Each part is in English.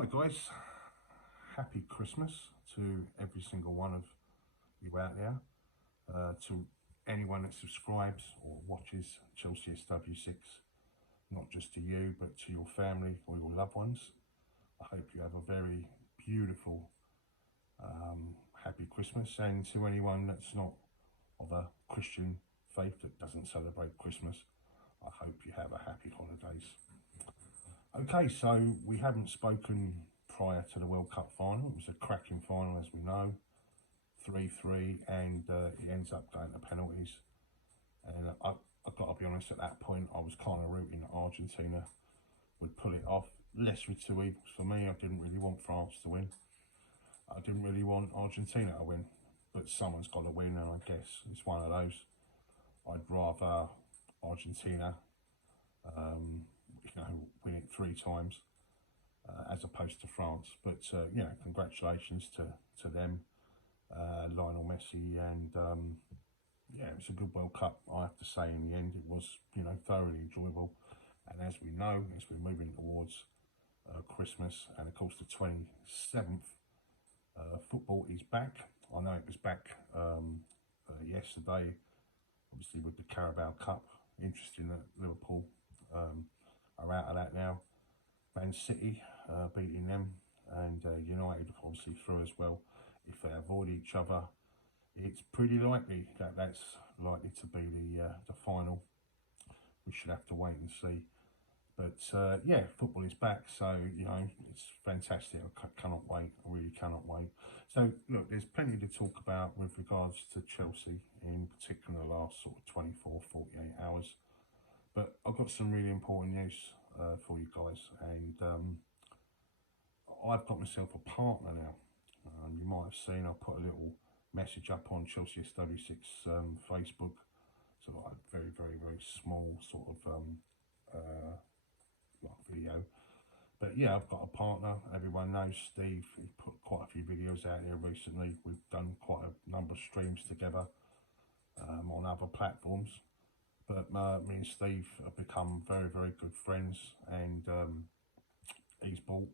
Hi guys, happy Christmas to every single one of you out there, to anyone that subscribes or watches CHELSEASW6, not just to you but to your family or your loved ones. I hope you have a very beautiful, happy Christmas, and to anyone that's not of a Christian faith that doesn't celebrate Christmas, I hope you have a happy holidays. Okay, so we haven't spoken prior to the World Cup final. It was a cracking final, as we know, 3-3, and it ends up going to penalties. And I've got to be honest, at that point, I was kind of rooting that Argentina would pull it off. Lesser of two evils for me. I didn't really want France to win. I didn't really want Argentina to win, but someone's got to win, and I guess it's one of those. I'd rather Argentina win it 3 times as opposed to France. But congratulations to them, Lionel Messi, and it was a good World Cup. I have to say, in the end, it was thoroughly enjoyable. And as we know, as we're moving towards Christmas, and of course the 27th, football is back. I know it was back yesterday, obviously with the Carabao Cup. Interesting that Liverpool are out of that now. Man City beating them, and United obviously through as well. If they avoid each other, it's pretty likely that that's likely to be the final. We should have to wait and see. But football is back, so it's fantastic. I cannot wait. I really cannot wait. So look, there's plenty to talk about with regards to Chelsea, in particular the last sort of 24, 48 hours. But I've got some really important news for you guys, and I've got myself a partner now. You might have seen I put a little message up on CHELSEASW6 Facebook, so like a very, very, very small sort of video. But yeah, I've got a partner. Everyone knows Steve. He's put quite a few videos out there recently. We've done quite a number of streams together on other platforms. But me and Steve have become very, very good friends, and he's bought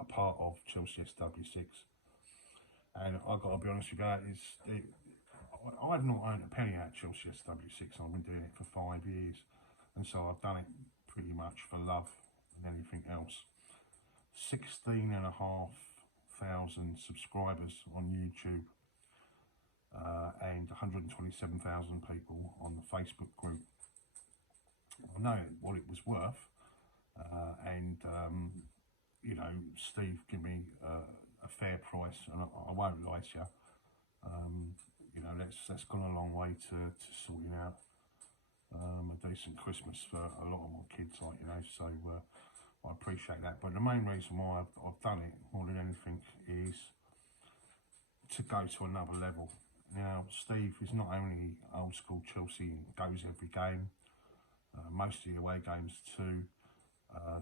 a part of CHELSEASW6. And I've got to be honest with you, I've not earned a penny out of CHELSEASW6. I've been doing it for 5 years, and so I've done it pretty much for love and anything else. 16,500 subscribers on YouTube, and 127,000 people on the Facebook group. I know what it was worth, and Steve gave me a fair price, and I won't lie to you. That's gone a long way to sorting out a decent Christmas for a lot of my kids, so I appreciate that. But the main reason why I've done it more than anything is to go to another level. Now, Steve is not only old school Chelsea and goes every game, most of the away games too,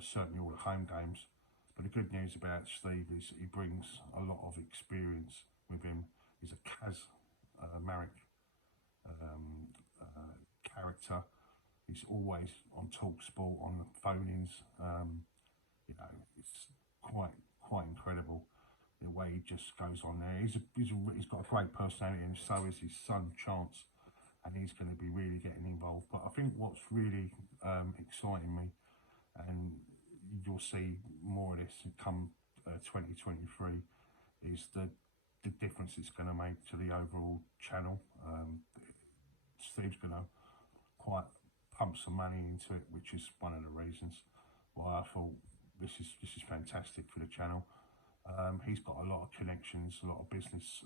certainly all the home games. But the good news about Steve is he brings a lot of experience with him. He's a Marek character. He's always on TalkSport, on the phone-ins. It's quite incredible the way he just goes on there. He's got a great personality, and so is his son Chance, and he's going to be really getting involved. But I think what's really exciting me, and you'll see more of this come 2023, is the difference it's going to make to the overall channel. Steve's going to quite pump some money into it, which is one of the reasons why I thought this is fantastic for the channel. He's got a lot of connections, a lot of business,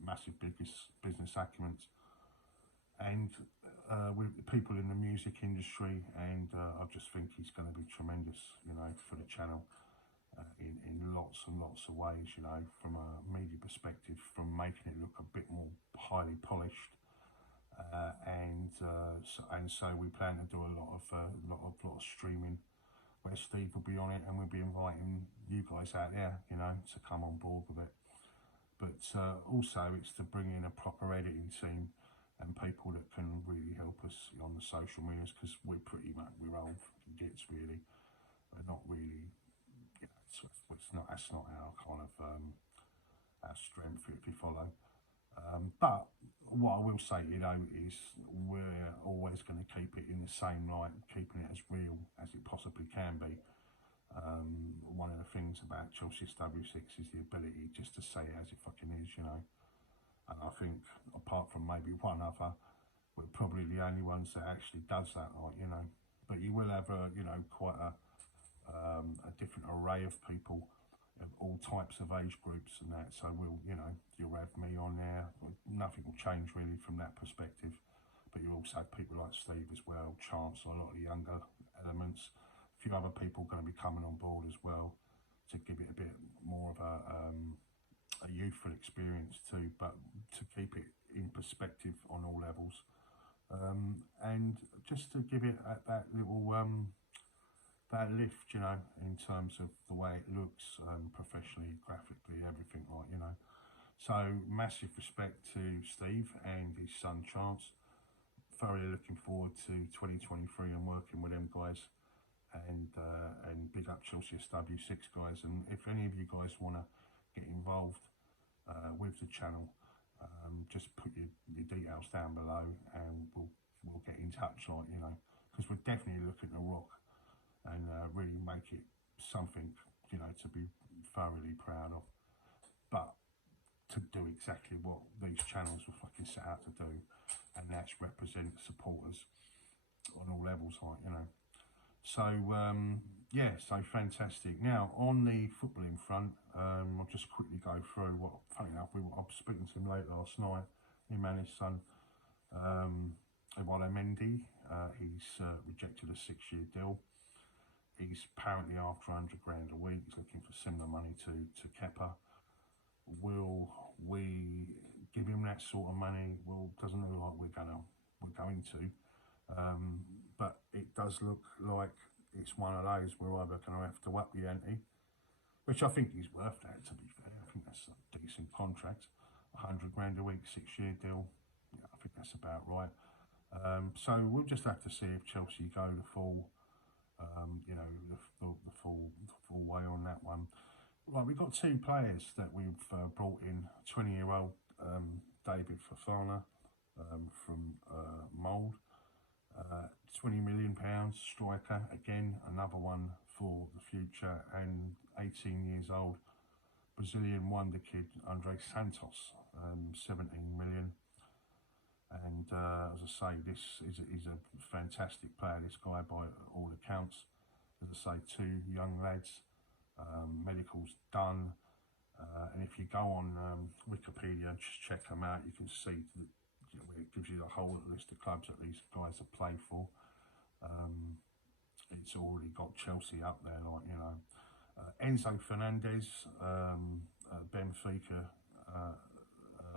massive business acumen, and with the people in the music industry, and I just think he's going to be tremendous, for the channel, in lots and lots of ways, from a media perspective, from making it look a bit more highly polished, and so we plan to do a lot of streaming, where Steve will be on it, and we'll be inviting you guys out there, to come on board with it. But also it's to bring in a proper editing team and people that can really help us on the social medias, because we're old gits really. We're not really that's not our kind of our strength, if you follow. But what I will say, you know, is we're always going to keep it in the same light, keeping it as real as it possibly can be. One of the things about CHELSEASW6 is the ability just to say it as it fucking is, you know. And I think, apart from maybe one other, we're probably the only ones that actually does that, like, you know. But you will have a, you know, quite a different array of people of all types of age groups and that. So we'll, you know, you'll have me on there. Nothing will change really from that perspective. But you also have people like Steve as well, Chance, a lot of the younger elements. A few other people going to be coming on board as well to give it a bit more of a youthful experience too, but to keep it in perspective on all levels. And just to give it that little that lift, you know, in terms of the way it looks, professionally, graphically, everything, like, you know. So massive respect to Steve and his son Chance. Thoroughly looking forward to 2023 and working with them guys. And big up CHELSEASW6 guys. And if any of you guys want to get involved with the channel, just put your details down below, and we'll get in touch, like, you know, because we're definitely looking to rock and really make it something, you know, to be thoroughly proud of. But to do exactly what these channels were fucking set out to do, and that's represent supporters on all levels, like, you know. So yeah, so fantastic. Now on the footballing front, I'll just quickly go through what, funny enough, I was speaking to him late last night, him and his son, Ewale Mendy. He's rejected a 6-year deal. He's apparently after 100 grand a week. He's looking for similar money to Kepa. Will we give him that sort of money? Well, doesn't look like we're going to. But it does look like it's one of those we're either going to have to up the ante, which I think he's worth that, to be fair. I think that's a decent contract. 100 grand a week, 6-year deal. Yeah, I think that's about right. So we'll just have to see if Chelsea go the full, you know, the full way on that one. Right, we've got 2 players that we've brought in. 20-year-old David Fofana from Mould. £20 million striker, again another one for the future, and 18 years old Brazilian wonder kid Andre Santos, 17 million. And as I say, this is a fantastic player, this guy, by all accounts. As I say, 2 young lads, medicals done, and if you go on Wikipedia and just check them out, you can see that, you know, it gives you the whole list of clubs that these guys have played for. It's already got Chelsea up there, like, you know. Enzo Ferdenez, Benfica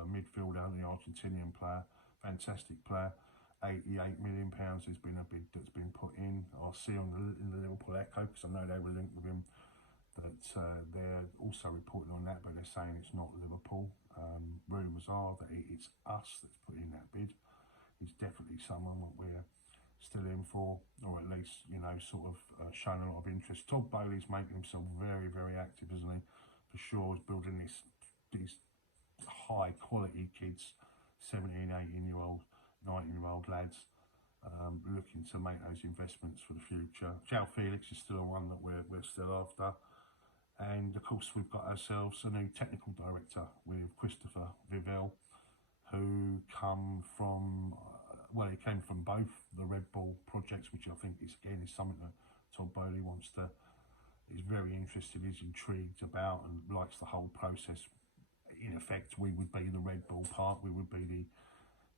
midfielder, the Argentinian player, fantastic player. £88 million has been a bid that's been put in. I'll see in the Liverpool Echo, because I know they were linked with him, that they're also reporting on that, but they're saying it's not Liverpool. Rumours are that it's us that's put in that bid. He's definitely someone that we're still in for, or at least, you know, sort of showing a lot of interest. Todd Bowley's making himself very, very active, isn't he? For sure, he's building these high quality kids, 17, 18-year-old, 19-year-old lads, looking to make those investments for the future. João Felix is still one that we're still after. And of course, we've got ourselves a new technical director with Christopher Vivell, who come from, well, he came from both the Red Bull projects, which I think is something that Todd Bowley is very interested, is intrigued about, and likes the whole process. In effect, we would be the Red Bull part,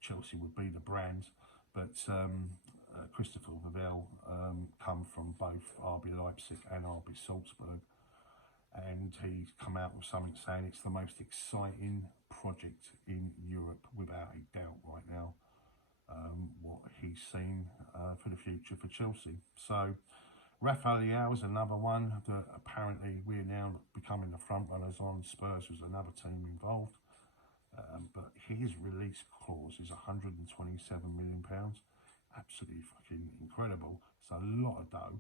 Chelsea would be the brand, but Christopher Vivell come from both RB Leipzig and RB Salzburg, and he's come out with something saying it's the most exciting project in Europe, without a doubt, right now, what he's seen for the future for Chelsea. So Rafael Leao is another one that apparently we're now becoming the front runners on. Spurs was another team involved, but his release clause is £127 million. Absolutely fucking incredible. It's a lot of dough.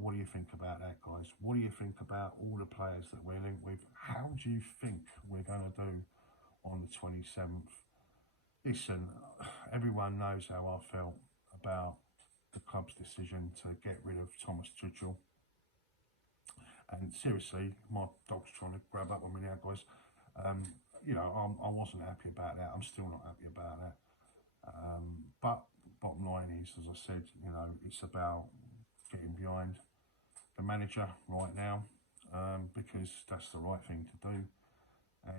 What do you think about that, guys? What do you think about all the players that we're linked with? How do you think we're going to do on the 27th? Listen, everyone knows how I felt about the club's decision to get rid of Thomas Tuchel. And seriously, my dog's trying to grab up on me now, guys. You know, I wasn't happy about that. I'm still not happy about that. But bottom line is, as I said, you know, it's about getting behind the manager right now, because that's the right thing to do.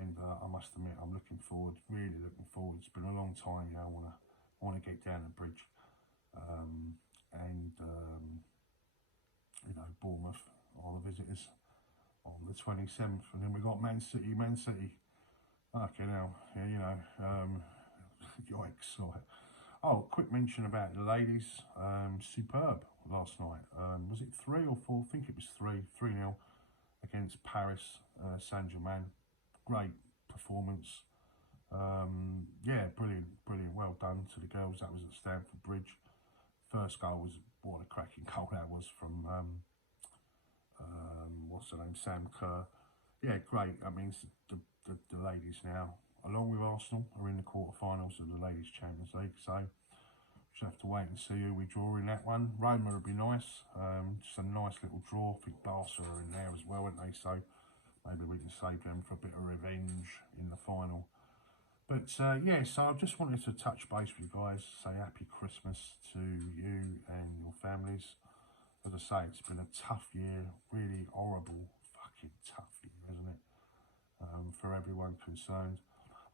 And I must admit, I'm looking forward, really looking forward. It's been a long time, you know. I want to get down the bridge, you know, Bournemouth are the visitors on the 27th, and then we got Man City. Okay, now, yeah, you know, yikes! Like, oh, quick mention about the ladies. Superb last night. Was it 3 or 4? I think it was 3-0 against Paris Saint-Germain. Great performance. Yeah, brilliant. Well done to the girls. That was at Stamford Bridge. First goal was, what a cracking goal that was from what's her name, Sam Kerr. Yeah, great. I mean, the ladies now, along with Arsenal, are in the quarterfinals of the Ladies Champions League. So just have to wait and see who we draw in that one. Roma would be nice. Just a nice little draw. I think Barca are in there as well, aren't they? So maybe we can save them for a bit of revenge in the final. But yeah, so I just wanted to touch base with you guys, say happy Christmas to you and your families. As I say, it's been a tough year, really horrible, fucking tough year, isn't it? For everyone concerned.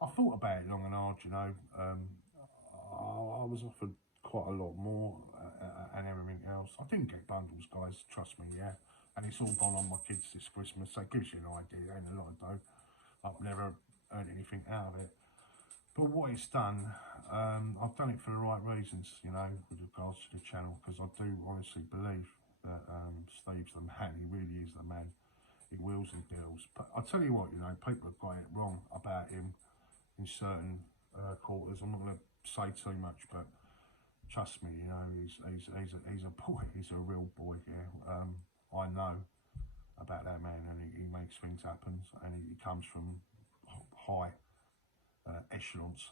I thought about it long and hard, you know. I was offered quite a lot more and everything else. I didn't get bundles, guys, trust me, yeah. And it's all gone on my kids this Christmas, so it gives you an idea, ain't a lot of dough. I've never earned anything out of it. But what it's done, I've done it for the right reasons, you know, with regards to the channel, because I do honestly believe that Steve's the man. He really is the man. He wheels and deals. But I tell you what, you know, people have got it wrong about him in certain quarters. I'm not going to say too much, but trust me, you know, he's a boy. He's a real boy. Yeah, I know about that man, and he makes things happen, and he comes from high echelons,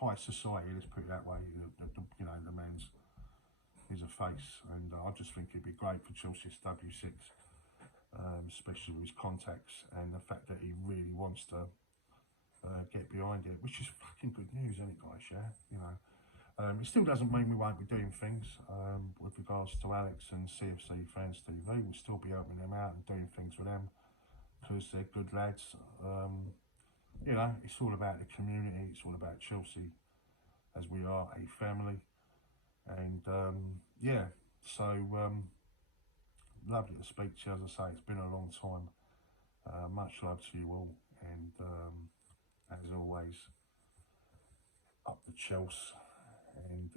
high society. Let's put it that way. You know, the man's is a face, and I just think it'd be great for CHELSEASW6, especially with his contacts and the fact that he really wants to get behind it, which is fucking good news, isn't it, guys? Yeah, you know. It still doesn't mean we won't be doing things with regards to Alex and CFC Fans TV. We'll still be opening them out and doing things with them because they're good lads. You know, it's all about the community. It's all about Chelsea, as we are a family. And yeah, so lovely to speak to you. As I say, it's been a long time. Much love to you all, and as always, up the Chelsea. And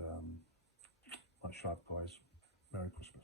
much love, guys. Merry Christmas.